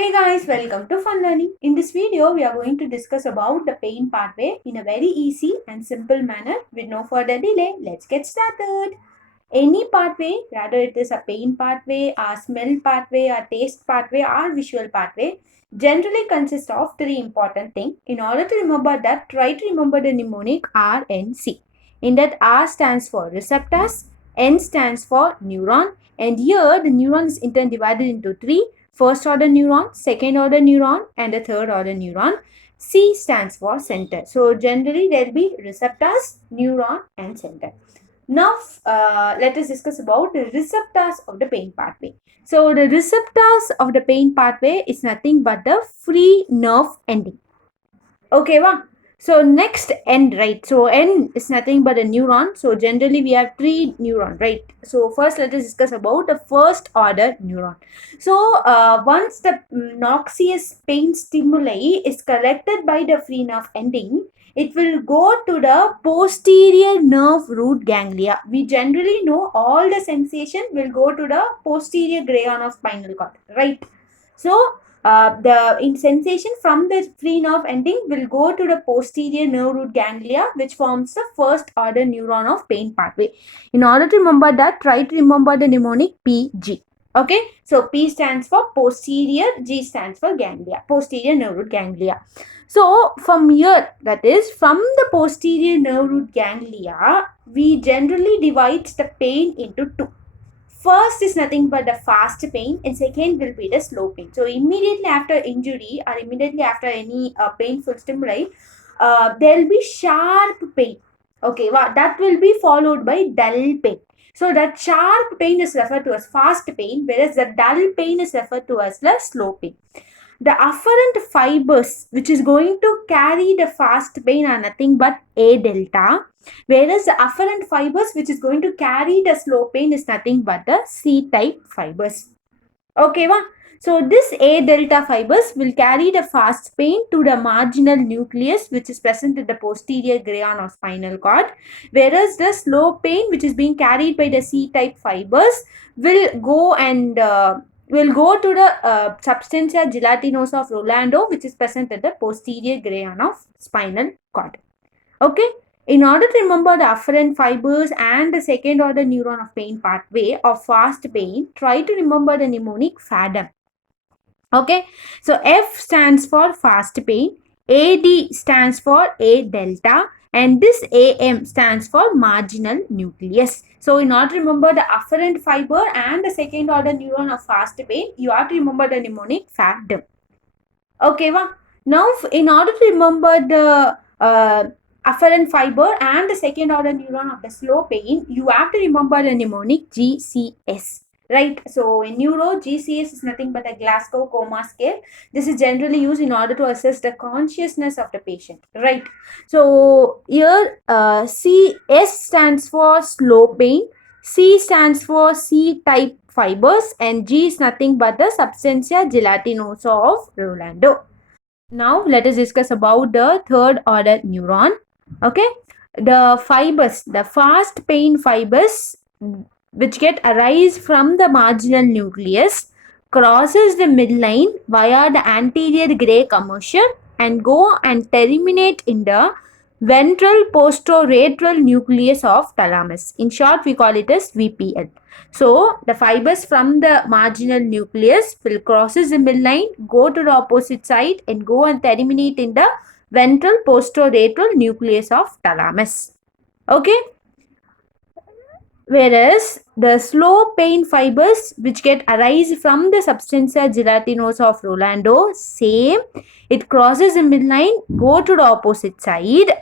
Hey guys, welcome to Fun Learning. In this video, we are going to discuss about the pain pathway in a very easy and simple manner. With no further delay, let's get started. Any pathway, rather it is a pain pathway, a smell pathway, a taste pathway, or visual pathway, generally consists of three important things. In order to remember that, try to remember the mnemonic R and C. In that, R stands for receptors, N stands for neuron, and here the neuron is in turn divided into three: first order neuron, second order neuron, and a third order neuron. C stands for center. So generally there will be receptors, neuron, and center. Now let us discuss about the receptors of the pain pathway. So the receptors of the pain pathway is nothing but the free nerve ending. Okay, wow. So next end, right? So N is nothing but a neuron. So generally we have three neuron, right? So first let us discuss about the first order neuron. So once the noxious pain stimuli is collected by the free nerve ending, it will go to the posterior nerve root ganglia. We generally know all the sensation will go to the posterior gray-on of spinal cord, right? So the sensation from the free nerve ending will go to the posterior nerve root ganglia, which forms the first order neuron of pain pathway. In order to remember that, try to remember the mnemonic PG. Okay, so P stands for posterior, G stands for ganglia, posterior nerve root ganglia. So from here, that is from the posterior nerve root ganglia, we generally divide the pain into two. First is nothing but the fast pain, and second will be the slow pain. So immediately after injury or immediately after any painful stimuli, there will be sharp pain. Okay, that will be followed by dull pain. So that sharp pain is referred to as fast pain, whereas the dull pain is referred to as the slow pain. The afferent fibers which is going to carry the fast pain are nothing but A delta, whereas the afferent fibers which is going to carry the slow pain is nothing but the C type fibers. Okay, va? So this A delta fibers will carry the fast pain to the marginal nucleus which is present in the posterior gray-on of spinal cord, whereas the slow pain which is being carried by the C type fibers will go to the substantia gelatinosa of Rolando, which is present at the posterior gray-on of spinal cord. Okay. In order to remember the afferent fibers and the second order neuron of pain pathway of fast pain, try to remember the mnemonic FADM. Okay. So F stands for fast pain, AD stands for A delta, and this AM stands for marginal nucleus. So in order to remember the afferent fiber and the second order neuron of fast pain, you have to remember the mnemonic FADM. Okay, now in order to remember the afferent fiber and the second order neuron of the slow pain, you have to remember the mnemonic GCS. Right, so in neuro, GCS is nothing but a Glasgow Coma Scale. This is generally used in order to assess the consciousness of the patient. Right, so here CS stands for slow pain, C stands for C type fibers, and G is nothing but the substantia gelatinosa of Rolando. Now let us discuss about the third order neuron. Okay, the fibers, the fast pain fibers which get arise from the marginal nucleus crosses the midline via the anterior gray commercial and go and terminate in the ventral posterolateral nucleus of thalamus. In short, we call it as VPL. So the fibers from the marginal nucleus will crosses the midline, go to the opposite side and go and terminate in the ventral posterolateral nucleus of thalamus. Okay. Whereas the slow pain fibers which get arise from the substantia gelatinosa of Rolando, same, it crosses the midline, go to the opposite side.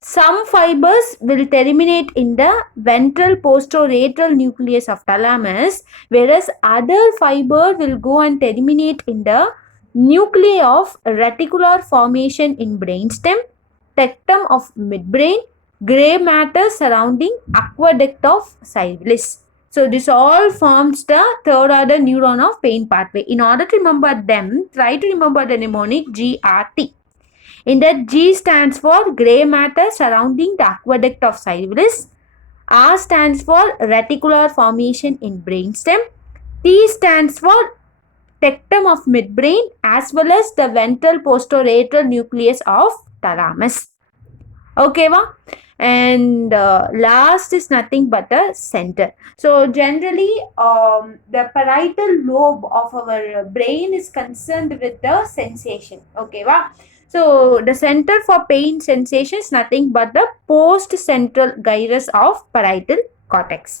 Some fibers will terminate in the ventral posterolateral nucleus of thalamus, whereas other fiber will go and terminate in the nuclei of reticular formation in brainstem, tectum of midbrain, gray matter surrounding aqueduct of Sylvius. So this all forms the third order neuron of pain pathway. In order to remember them, try to remember the mnemonic GRT. In that, G stands for gray matter surrounding the aqueduct of Sylvius. R stands for reticular formation in brainstem. T stands for tectum of midbrain as well as the ventral posterolateral nucleus of thalamus. Okay, va? And last is nothing but a center. So generally, the parietal lobe of our brain is concerned with the sensation. Okay, va? So the center for pain sensation is nothing but the post central gyrus of parietal cortex.